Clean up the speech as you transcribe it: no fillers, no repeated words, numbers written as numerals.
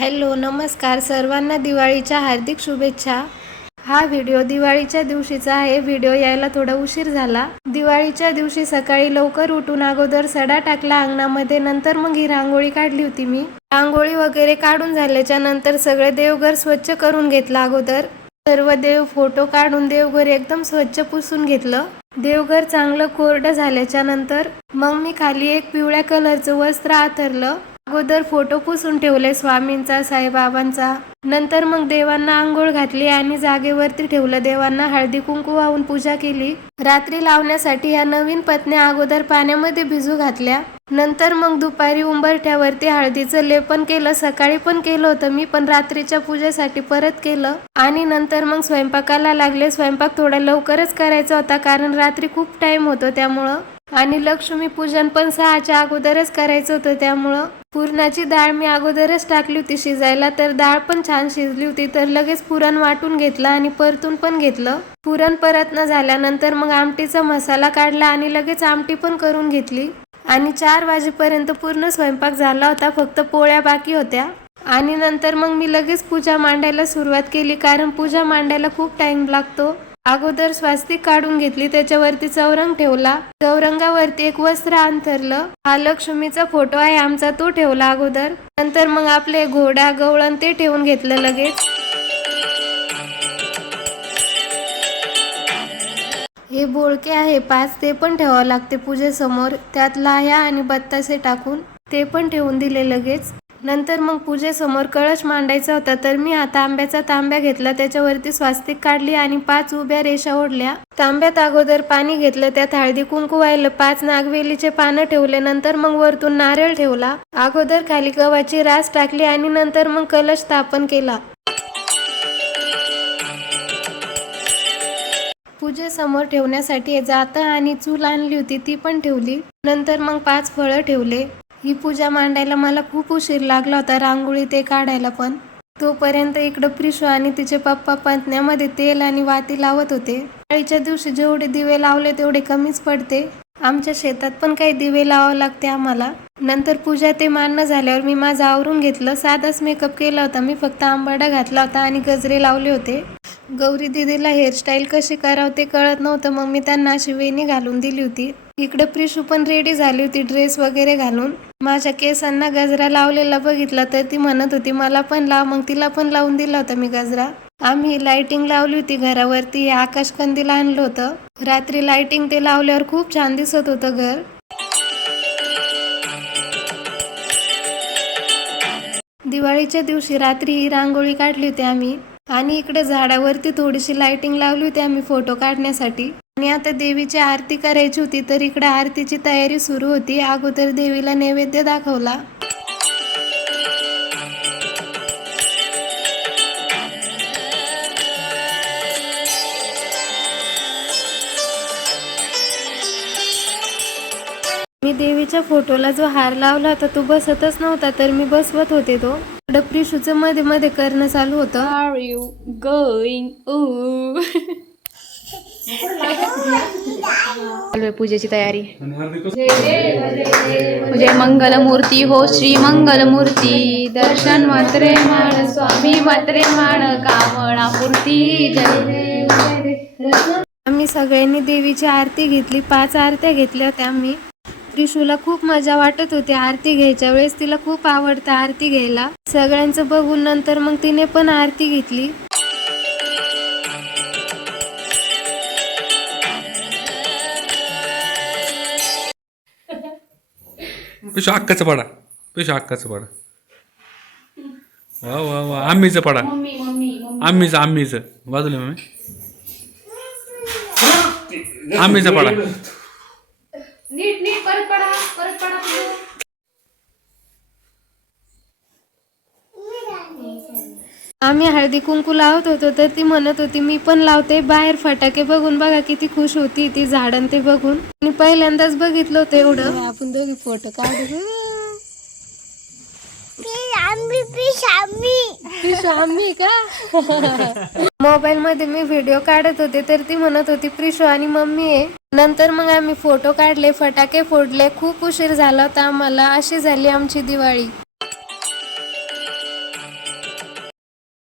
Hello नमस्कार सर्वांना दिवाळीच्या हार्दिक शुभेच्छा। हा व्हिडिओ दिवाळीच्या दिवशीचा आहे। व्हिडिओ यायला थोडा उशीर झाला। दिवाळीच्या दिवशी सकाळी लवकर उठून अगोदर सडा टाकला अंगणामध्ये, नंतर मग ही रांगोळी काढली होती मी। रांगोळी वगैरे काढून झाल्याच्या नंतर सगळे देवघर स्वच्छ करून घेतला। अगोदर सर्व देव फोटो काढून देवघर एकदम स्वच्छ पुसून घेतलं। देवघर चांगलं कोरडं झाल्याच्या नंतर मग मी खाली एक पिवळ्या कलरचं वस्त्र आथरलं। अगोदर फोटो पुसून ठेवले स्वामींचा, साईबाबांचा। नंतर मग देवांना आंघोळ घातली आणि जागेवरती ठेवलं। देवांना हळदी कुंकू वाहून पूजा केली। रात्री लावण्यासाठी ह्या नवीन पत्न्या अगोदर पाण्यामध्ये भिजू घातल्या। नंतर मग दुपारी उंबरठ्यावरती हळदीचं लेपन केलं। सकाळी पण केलं होतं मी, पण रात्रीच्या पूजेसाठी परत केलं। आणि नंतर मग स्वयंपाकाला लागले। स्वयंपाक थोडा लवकरच करायचा होता कारण रात्री खूप टाइम होतो त्यामुळं, आणि लक्ष्मी पूजन पण 6च्या अगोदरच करायचं होतं त्यामुळं पुरणाची डाळ मी अगोदरच टाकली होती शिजायला। तर डाळ पण छान शिजली होती, तर लगेच पुरण वाटून घेतलं आणि परतून पण घेतलं। पुरण परतणं झाल्यानंतर मग आमटीचा मसाला काढला आणि लगेच आमटी पण करून घेतली। आणि 4 वाजेपर्यंत पूर्ण स्वयंपाक झाला होता, फक्त पोळ्या बाकी होत्या। आणि नंतर मग मी लगेच पूजा मांडायला सुरुवात केली, कारण पूजा मांडायला खूप टाइम लागतो। अगोदर स्वास्तिक काढून घेतली, त्याच्यावरती चौरंग ठेवला। चौरंगावरती एक वस्त्र अंथरलं। हा लक्ष्मीचा फोटो आहे आमचा, तो ठेवला अगोदर। नंतर मग आपले घोडा गवळण ते ठेवून घेतलं लगेच। हे बोळके आहे 5, ते पण ठेवावं लागते पूजेसमोर। त्यात लाह्या आणि बत्तासे टाकून ते पण ठेवून दिले लगेच। नंतर मग पूजेसमोर कळश मांडायचा होता, तर मी हा तांब्याचा तांब्या घेतला, त्याच्यावरती स्वास्तिक काढली आणि 5 उभ्या रेषा ओढल्या। तांब्यात अगोदर पाणी घेतलं, त्यात हळदी कुंकू वाहिलं, 5 नागवेलीचे पानं ठेवले। नंतर मग वरतून नारळ ठेवला। अगोदर खाली गव्हाची रास टाकली आणि नंतर मग कलश स्थापन केला। पूजेसमोर ठेवण्यासाठी जातं आणि चूल आणली होती, ती पण ठेवली। नंतर मग 5 फळं ठेवले। ही पूजा मांडायला मला खूप उशीर लागला होता, रांगोळी ते काढायला पण। तोपर्यंत इकडं प्रिशू आणि तिचे पप्पा पणत्यामध्ये तेल आणि वाती लावत होते। दिवाळीच्या दिवशी जेवढे दिवे लावले तेवढे कमीच पडते। आमच्या शेतात पण काही दिवे लावावे लागते आम्हाला। नंतर पूजा ते मांडणं झाल्यावर मी माझं आवरून घेतलं। साधाच मेकअप केला होता मी, फक्त आंबाडा घातला होता आणि गजरे लावले होते। गौरी दीदीला हेअरस्टाईल कशी करावं ते कळत नव्हतं, मग मी त्यांना अशी वेणी घालून दिली होती। इकडे प्रिशू पण रेडी झाली होती ड्रेस वगैरे घालून। माझ्या केसांना गजरा लावलेला बघितला तर ती म्हणत होती मला पण लाव, मग तिला पण लावून दिला होता मी गजरा। आम्ही लाइटिंग लावली होती घरावरती, आकाश कंदील आणलं होतं। रात्री लाइटिंग ते लावल्यावर खूप छान दिसत होतं घर। दिवाळीच्या दिवशी रात्री ही रांगोळी काढली होती आम्ही। आणि इकडे झाडावरती थोडीशी लाइटिंग लावली होती आम्ही फोटो काढण्यासाठी। आणि आता देवीची आरती करायची होती, तर इकडे आरतीची तयारी सुरू होती। अगोदर देवीला नैवेद्य दाखवला। मी देवीच्या फोटोला जो हार लावला होता तो बसतच नव्हता, तर मी बसवत होते तो। प्रिशूचं मध्ये मध्ये करणं चालू होतं। Are you going? चालू आहे पूजेची तयारी। जय मंगल मूर्ती हो श्री मंगल मूर्ती, दर्शन मात्रे माळ स्वामी मात्रे माळ, कामना पूर्ती जय। आम्ही सगळ्यांनी देवीची आरती घेतली। 5 आरत्या घेतल्या होत्या आम्ही। प्रिशूला खूप मजा वाटत होती आरती घ्यायच्या वेळेस, तिला खूप आवडतं आरती घ्यायला। सगळ्यांचं बघून नंतर मग तिने पण आरती घेतली। पिशा अक्काचं पाडा, पिशा अक्काचं पाडा। वा वा वा, आम्हीचं पाडा, आम्हीचं बाजूला मम्मी, आम्हीचं पाडा। नीट नीट परत पडा, परत पडा। आम्ही हळदी कुंकू लावत होतो, तर ती म्हणत होती मी पण लावते। बाहेर फटाके बघून बघा किती खुश होती ती, झाडण ते बघून। मी पहिल्यांदाच बघितलं होतं एवढं। आपण दोघी फोटो काढू। आम्ही का मोबाईल मध्ये मी व्हिडिओ काढत होते, तर ती म्हणत होती प्रिशू आणि मम्मी आहे। नंतर मग आम्ही फोटो काढले, फटाके फोडले, खूप उशीर झाला होता आम्हाला। अशी झाली आमची दिवाळी।